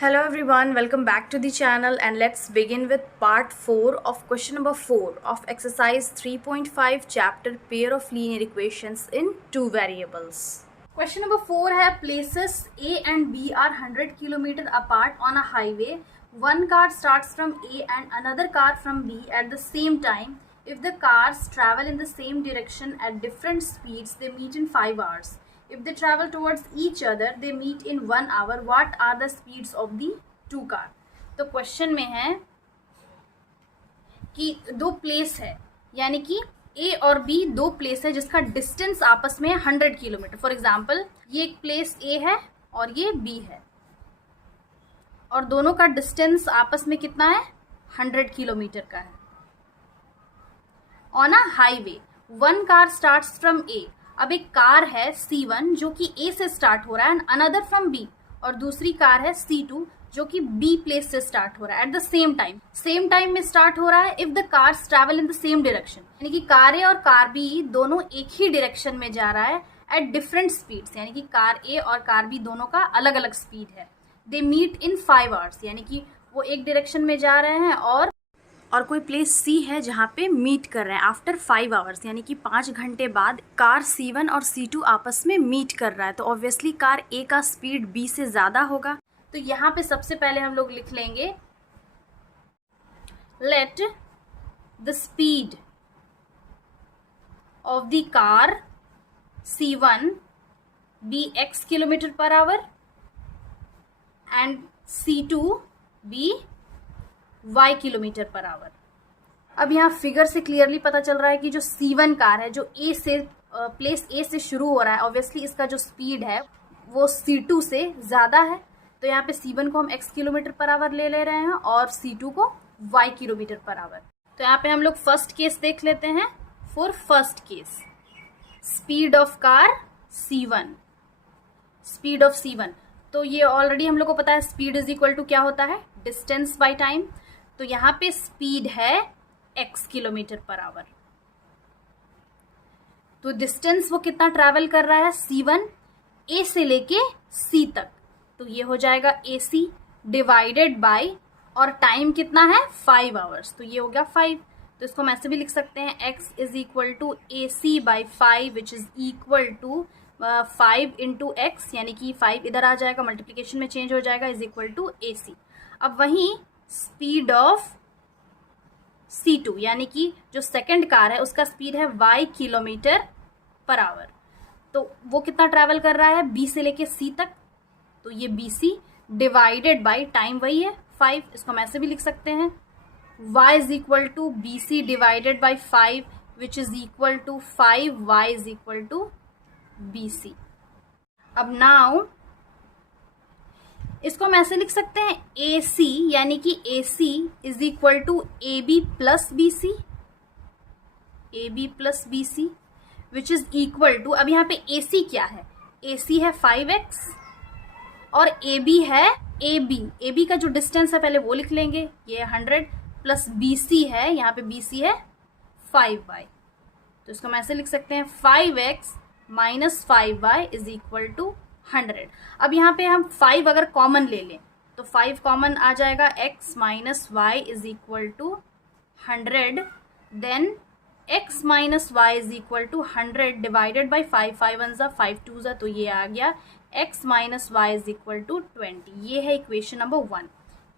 Hello everyone, welcome back to the channel and let's begin with part 4 of question number 4 of exercise 3.5 chapter pair of linear equations in two variables. Question number 4 है places A and B are 100 km apart on a highway. One car starts from A and another car from B at the same time. If the cars travel in the same direction at different speeds, they meet in 5 hours. If they travel towards each other, they meet in 1 hour. What are the speeds of the two car? तो question में है कि दो place है, यानी कि ए और B दो प्लेस है जिसका डिस्टेंस आपस में 100 किलोमीटर. फॉर एग्जाम्पल ये एक प्लेस ए है और ये बी है और दोनों का डिस्टेंस आपस में कितना है? 100 किलोमीटर का है. On a highway one car starts from A. अब एक कार है C1 जो कि A से स्टार्ट हो रहा है एंड अनदर फ्रॉम B, और दूसरी कार है C2 जो कि B प्लेस से स्टार्ट हो रहा है. एट द सेम टाइम में स्टार्ट हो रहा है. If the cars travel in the same direction, यानी कि कार A और कार B दोनों एक ही डायरेक्शन में जा रहा है एट डिफरेंट स्पीड्स, यानी कि कार A और कार B दोनों का अलग अलग स्पीड है. दे मीट इन 5 आवर्स, यानी कि वो एक डायरेक्शन में जा रहे हैं और कोई प्लेस सी है जहाँ पे मीट कर रहे हैं आफ्टर 5 आवर्स, यानी कि 5 घंटे बाद कार C1 और C2 आपस में मीट कर रहा है. तो ऑब्वियसली कार A का स्पीड B से ज़्यादा होगा. तो यहाँ पे सबसे पहले हम लोग लिख लेंगे let the speed of the car C1 be x kilometre per our and C2 be y kilometre per our. अब यहाँ फिगर से क्लियरली पता चल रहा है कि जो C1 कार है जो A से प्लेस A से शुरू हो रहा है, ऑब्वियसली इसका जो स्पीड है वो C2 से ज़्यादा है. तो यहाँ पे C1 को हम x किलोमीटर पर आवर ले रहे हैं और C2 को y किलोमीटर पर आवर. तो यहाँ पे हम लोग फर्स्ट केस देख लेते हैं. For first case speed of car C1, speed of C1, तो ये ऑलरेडी हम लोग को पता है स्पीड इज इक्वल टू क्या होता है? Distance by time. तो यहाँ पे स्पीड है x किलोमीटर पर आवर. तो डिस्टेंस वो कितना ट्रैवल कर रहा है? C1 A से लेके C तक. तो ये हो जाएगा AC डिवाइडेड बाय, और टाइम कितना है? 5 आवर्स. तो ये हो गया 5. तो इसको हम ऐसे भी लिख सकते हैं x is equal to AC by 5 which is equal to 5 into x, यानी कि 5 इधर आ जाएगा, मल्टीप्लीकेशन में चेंज हो जाएगा, इज इक्वल टू AC. अब वहीं स्पीड ऑफ C2, यानी कि जो सेकंड कार है उसका स्पीड है y किलोमीटर पर आवर. तो वो कितना ट्रैवल कर रहा है? B से लेके C तक. तो ये BC डिवाइडेड बाय टाइम वही है 5. इसको हम ऐसे भी लिख सकते हैं y is equal to BC divided by 5 which is equal to 5y is equal to BC. अब नाउ इसको हम ऐसे लिख सकते हैं AC, यानी कि AC is equal to AB plus BC, AB plus BC which is equal to, अब यहाँ पे AC क्या है? AC है 5x और AB है AB. AB का जो डिस्टेंस है पहले वो लिख लेंगे, ये 100 प्लस BC है, यहाँ पे BC है 5y. तो इसको हम ऐसे लिख सकते हैं 5x minus 5y is equal to 100. अब यहाँ पे हम 5 अगर कॉमन ले लें तो 5 कॉमन आ जाएगा, x minus y is equal to 100. Then x minus y is equal to 100 divided by 5, 5 one ज़ा 5 टू ज़ा, तो ये आ गया x minus y is equal to 20. ये है इक्वेशन नंबर 1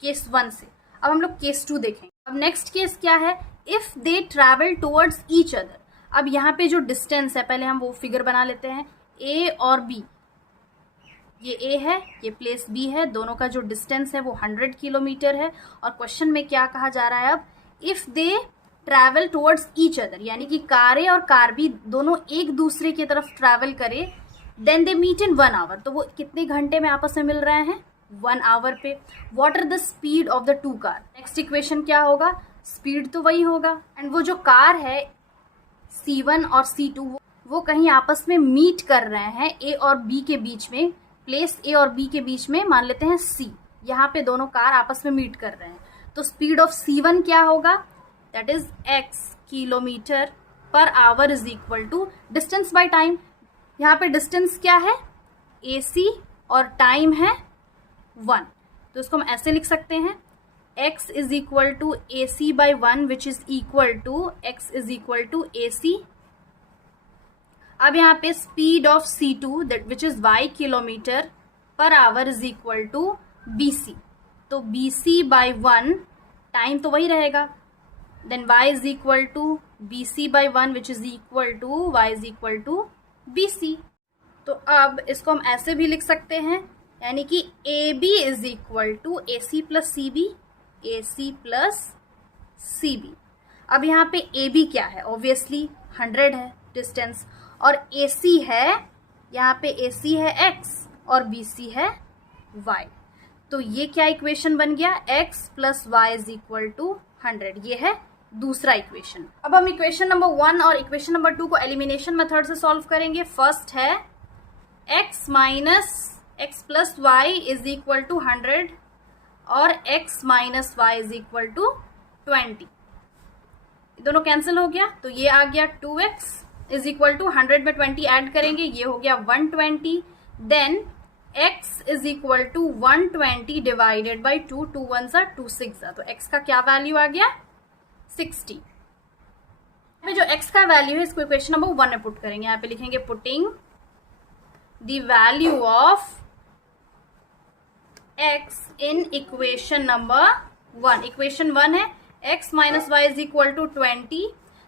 केस 1 से. अब हम लोग केस 2 देखेंगे. अब नेक्स्ट केस क्या है? If they travel towards each other. अब यहाँ पे जो डिस्टेंस है पहले हम वो फिगर बना लेते हैं. A और B, ये A है, ये प्लेस B है, दोनों का जो डिस्टेंस है वो 100 किलोमीटर है. और क्वेश्चन में क्या कहा जा रहा है? अब if they travel towards each other, यानी कि कार A और कार B दोनों एक दूसरे की तरफ ट्रैवल करे, then they meet in 1 hour. तो वो कितने घंटे में आपस में मिल रहे हैं? 1 आवर पे. What are the speed of the two car? Next equation क्या होगा? स्पीड तो वही होगा. एंड वो जो कार है C1 और C2 वो कहीं आपस में मीट कर रहे हैं A और B के बीच में. प्लेस A और B के बीच में मान लेते हैं C. यहाँ पे दोनों कार आपस में मीट कर रहे हैं. तो स्पीड ऑफ C1 क्या होगा? That is x kilometre per hour is equal to distance by time. यहाँ पे डिस्टेंस क्या है? AC और टाइम है 1. तो इसको हम ऐसे लिख सकते हैं x is equal to A C by 1 which is equal to x is equal to A C. अब यहाँ पे speed of C2 that which is y kilometre per hour is equal to BC। तो BC by 1 time तो वही रहेगा, then y is equal to BC by 1 which is equal to y is equal to BC। तो अब इसको हम ऐसे भी लिख सकते हैं, यानी कि AB is equal to AC plus CB, AC plus CB। अब यहाँ पे AB क्या है, ऑब्वियसली 100 है डिस्टेंस, और AC है, यहाँ पे AC है x और BC है y। तो ये क्या इक्वेशन बन गया, x plus y is equal to 100। ये है दूसरा इक्वेशन। अब हम इक्वेशन नंबर 1 और इक्वेशन नंबर 2 को एलिमिनेशन मेथड से सॉल्व करेंगे। फर्स्ट है x minus x plus y is equal to 100 और x minus y is equal to 20। दोनों कैंसिल हो गया, तो ये आ गया 2x इज इक्वल टू 100 में 20 ऐड करेंगे, ये हो गया 120। Then x is equal to 120 divided by 2, 2 1s are 2 6s are, तो x का क्या वैल्यू आ गया 60। में जो x का वैल्यू है इसको इक्वेशन नंबर 1 में पुट करेंगे। यहाँ पे लिखेंगे putting the value of x in equation number 1। Equation 1 है x minus y is equal to 20,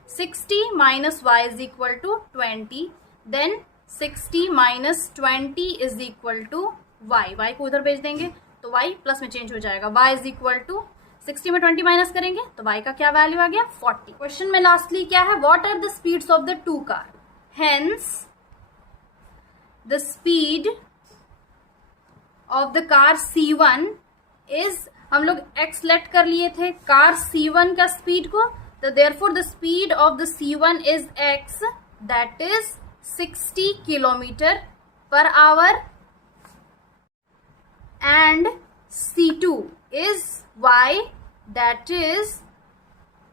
60 minus y is equal to 20, then 60 minus 20 is equal to y. Y को उधर भेज देंगे तो वाई प्लस में चेंज हो जाएगा, वाई इज इक्वल टू 60 में 20 माइनस करेंगे तो वाई का क्या वैल्यू आ गया 40। क्वेश्चन में लास्टली क्या है, what are the speeds of the two car, hence the speed of the car C1 is, हम लोग x लेट कर लिए थे कार C1 का स्पीड को, तो therefore the speed of the C1 is x that is 60 kilometre per our, and C2 is y that is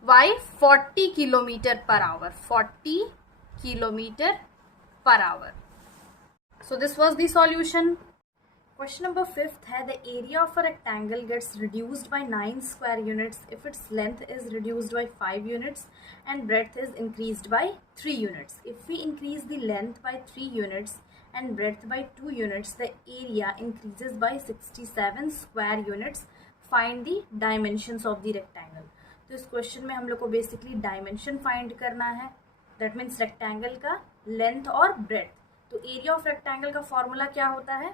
y 40 kilometer per hour, 40 kilometer per hour. So this was the solution. Question number 5th है, the area of a rectangle gets reduced by 9 square units if its length is reduced by 5 units and breadth is increased by 3 units. If we increase the length by 3 units and breadth by 2 units, the area increases by 67 square units. Find the dimensions of the rectangle. तो इस question में हम लोग को basically dimension find करना है, that means rectangle का length और ब्रेड्थ। तो एरिया ऑफ रेक्टेंगल का फॉर्मूला क्या होता है,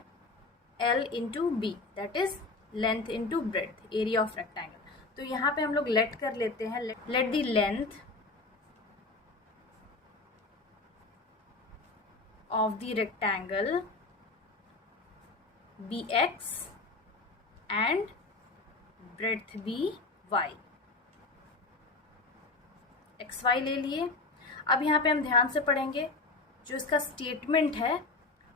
L into B, that is length into breadth, area of rectangle. तो यहाँ पे हम लोग लेट कर लेते हैं, let the length of the rectangle be x and breadth be y। X y ले लिए। अब यहाँ पे हम ध्यान से पढ़ेंगे, जो इसका स्टेटमेंट है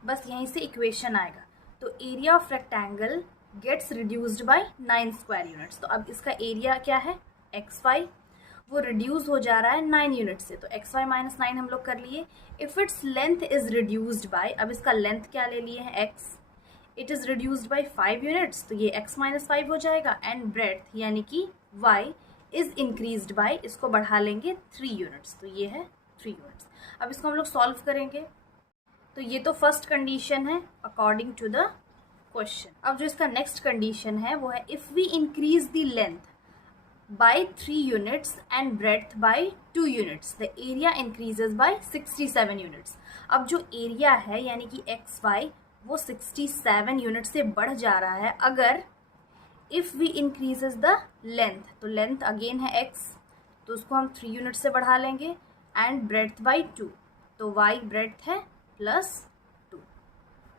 बस यहीं से इक्वेशन आएगा। तो area of rectangle gets reduced by 9 square units. तो अब इसका एरिया क्या है एक्स वाई, वो रिड्यूस हो जा रहा है 9 यूनिट से, तो एक्स वाई माइनस 9 हम लोग कर लिए। If its length is reduced by, अब इसका लेंथ क्या ले लिए हैं x, it is reduced by 5 units, तो ये एक्स माइनस 5 हो जाएगा। एंड ब्रेड्थ यानी कि वाई इज इंक्रीज्ड बाय, इसको बढ़ा लेंगे 3 यूनिट्स, तो ये है 3 यूनिट्स। अब इसको हम लोग सॉल्व करेंगे। तो ये तो फर्स्ट कंडीशन है अकॉर्डिंग टू द क्वेश्चन। अब जो इसका नेक्स्ट कंडीशन है वो है, if we increase the length by 3 units and breadth by 2 units, the area increases by 67 units। अब जो एरिया है यानी कि एक्स वाई वो 67 यूनिट से बढ़ जा रहा है अगर if we increases the length, तो लेंथ अगेन है एक्स, तो उसको हम 3 यूनिट से बढ़ा लेंगे, एंड ब्रेड्थ बाई 2, तो वाई ब्रेड्थ है प्लस 2।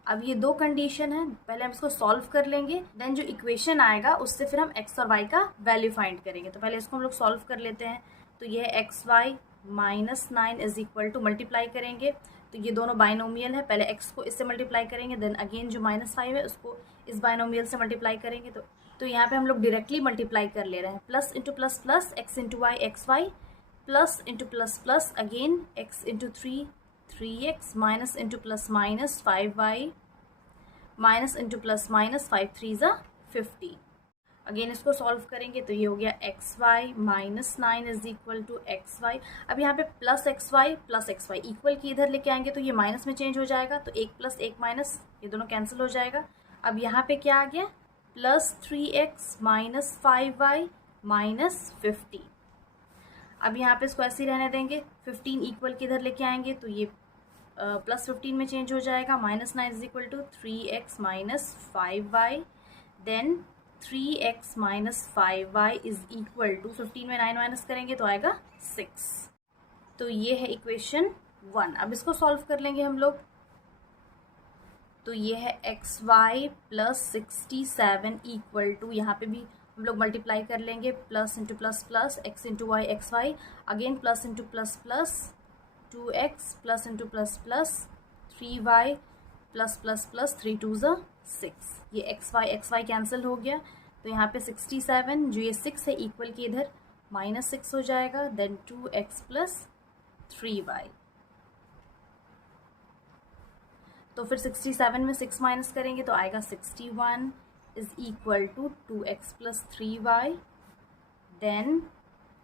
अब ये दो कंडीशन है, पहले हम इसको सॉल्व कर लेंगे, देन जो इक्वेशन आएगा उससे फिर हम एक्स और वाई का वैल्यू फाइंड करेंगे। तो पहले इसको हम लोग सॉल्व कर लेते हैं। तो ये x y minus 9 is equal to, multiply करेंगे तो ये दोनों बाइनोमियल है, पहले एक्स को इससे मल्टीप्लाई करेंगे, देन अगेन जो -5 है उसको इस बाइनोमियल से मल्टीप्लाई करेंगे। तो यहाँ पे हम लोग डायरेक्टली मल्टीप्लाई कर ले रहे हैं, plus into plus plus x into y x y, plus into plus plus again x into 3x, minus into plus minus 5y, minus into plus minus 5 3 ज़ा 15। अगेन इसको सॉल्व करेंगे तो ये हो गया x y minus 9 is equal to x y. अब यहाँ पे प्लस एक्स वाई इक्वल की इधर लेके आएंगे तो ये माइनस में चेंज हो जाएगा, तो एक प्लस एक माइनस ये दोनों कैंसिल हो जाएगा। अब यहाँ पे क्या आ गया, plus 3x minus 5y minus 15। अब यहाँ पे इसको ऐसे ही रहने देंगे, 15 इक्वल की इधर लेके आएंगे तो ये प्लस 15 में चेंज हो जाएगा, minus 9 is equal to 3x minus 5y, then 3x minus 5y is equal to 15 में 9 माइनस करेंगे तो आएगा 6। तो ये है इक्वेशन 1। अब इसको सॉल्व कर लेंगे हम लोग, तो ये है x y plus 67 equal to, यहाँ पे भी हम लोग मल्टीप्लाई कर लेंगे, plus into plus plus x into y x y, again plus into plus plus 2x plus into plus plus 3y plus plus plus 3 2 6। ये एक्स वाई कैंसिल हो गया, तो यहाँ पे 67 जो ये 6 है इक्वल की इधर माइनस 6 हो जाएगा, देन 2x प्लस 3y। तो फिर 67 में 6 माइनस करेंगे तो आएगा 61 is equal to 2x plus 3y, then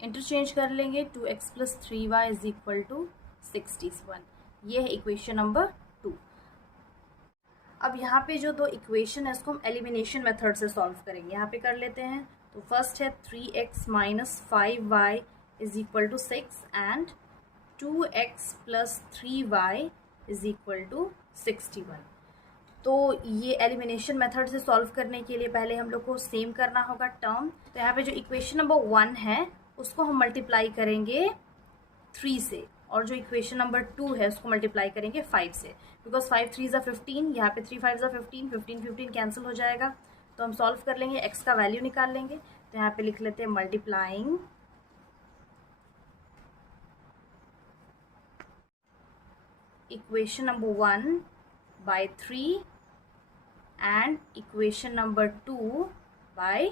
interchange कर लेंगे, 2x plus 3y is equal to 61। ये है इक्वेशन नंबर 2। अब यहाँ पे जो दो इक्वेशन है इसको हम एलिमिनेशन मेथड से सॉल्व करेंगे। यहाँ पे कर लेते हैं, तो फर्स्ट है 3x minus 5y is equal to 6 and 2x plus 3y is equal to 61। तो ये एलिमिनेशन मेथड से सॉल्व करने के लिए पहले हम लोग को सेम करना होगा टर्म। तो यहाँ पे जो इक्वेशन नंबर 1 है उसको हम मल्टीप्लाई करेंगे 3 से, और जो इक्वेशन नंबर 2 है उसको मल्टीप्लाई करेंगे 5 से, बिकॉज 5 3 ज़ा 15, यहाँ पे 3 5 ज़ा 15, 15 15 कैंसिल हो जाएगा। तो हम सॉल्व कर लेंगे, x का वैल्यू निकाल लेंगे, तो यहाँ पे लिख लेते हैं multiplying equation number 1 by 3 and equation number 2 by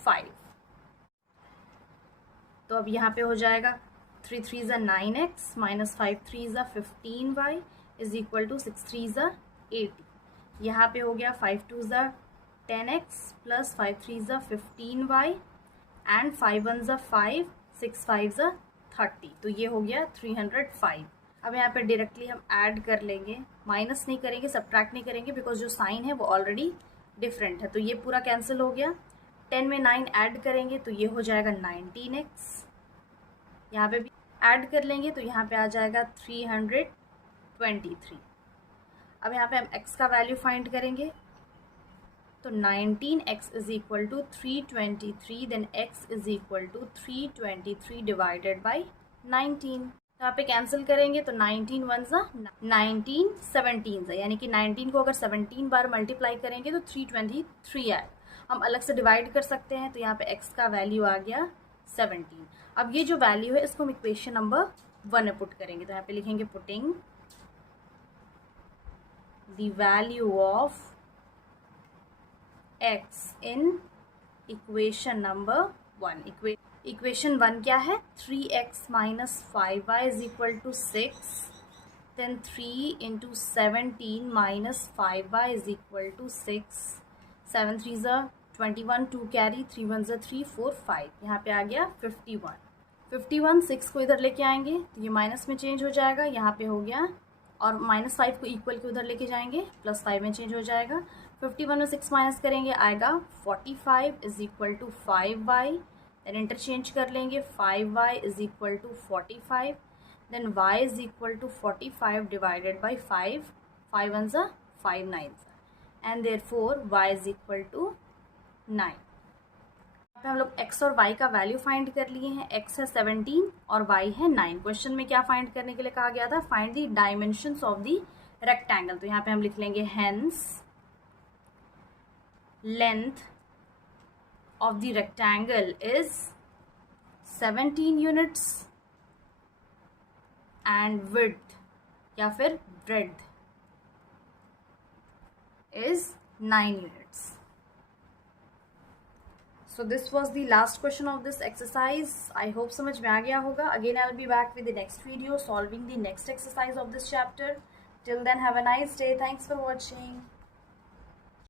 5। तो अब यहाँ पे हो जाएगा 3 3 ज़ा 9x माइनस 5 3 ज़ा 15y इज इक्वल टू 6 3 ज़ा 80। यहाँ पे हो गया 5 2 ज़ा 10x प्लस 5 3 ज़ा 15y एंड 5 1 ज़ा 5 6 5 ज़ा 30। तो ये हो गया 305। अब यहाँ पे डायरेक्टली हम ऐड कर लेंगे, माइनस नहीं करेंगे, सब्ट्रैक्ट नहीं करेंगे, बिकॉज जो साइन है वो ऑलरेडी डिफरेंट है। तो ये पूरा कैंसिल हो गया, 10 में 9 ऐड करेंगे तो ये हो जाएगा 19x। यहाँ पे भी ऐड कर लेंगे तो यहाँ पे आ जाएगा 323। अब यहाँ पे हम x का वैल्यू फाइंड करेंगे, तो 19x is equal to 323, then x is equal to 323 divided by 19। यहाँ पे कैंसिल करेंगे तो 19 1 ज़ा 19 17 ज़ा, यानी कि 19 को अगर 17 बार मल्टीप्लाई करेंगे तो 323 आए। हम अलग से डिवाइड कर सकते हैं, तो यहाँ पे x का वैल्यू आ गया 17। अब ये जो वैल्यू है इसको हम इक्वेशन नंबर 1 में पुट करेंगे, तो यहाँ पे लिखेंगे putting the value of x in equation number 1। Equation 1 क्या है, 3x minus 5y is equal to 6, then 3 into 17 minus 5y is equal to 6, 7 3 ज़ा 21, 2 कैरी, 3 1 ज़ा 3 4 5, यहाँ पे आ गया 51। 6 को इधर लेके आएंगे तो ये माइनस में चेंज हो जाएगा, यहाँ पे हो गया, और माइनस 5 को इक्वल के उधर लेके जाएंगे प्लस 5 में चेंज हो जाएगा। 51 में 6 माइनस करेंगे आएगा 45 is equal to 5y, then interchange कर लेंगे, 5y is equal to 45, then y is equal to 45 divided by 5, 5 1 ज़ा 5 9 ज़ा, and therefore y is equal to 9। यहाँ पे हम लोग x और y का वैल्यू फाइंड कर लिए हैं, x है 17 और y है 9। क्वेश्चन में क्या फाइंड करने के लिए कहा गया था, find the dimensions of the rectangle. तो यहाँ पे हम लिख लेंगे hence length of the rectangle is 17 units and width या फिर breadth is 9 units. So this was the last question of this exercise. I hope समझ में आ गया होगा. Again I'll be back with the next video solving the next exercise of this chapter. Till then have a nice day. Thanks for watching.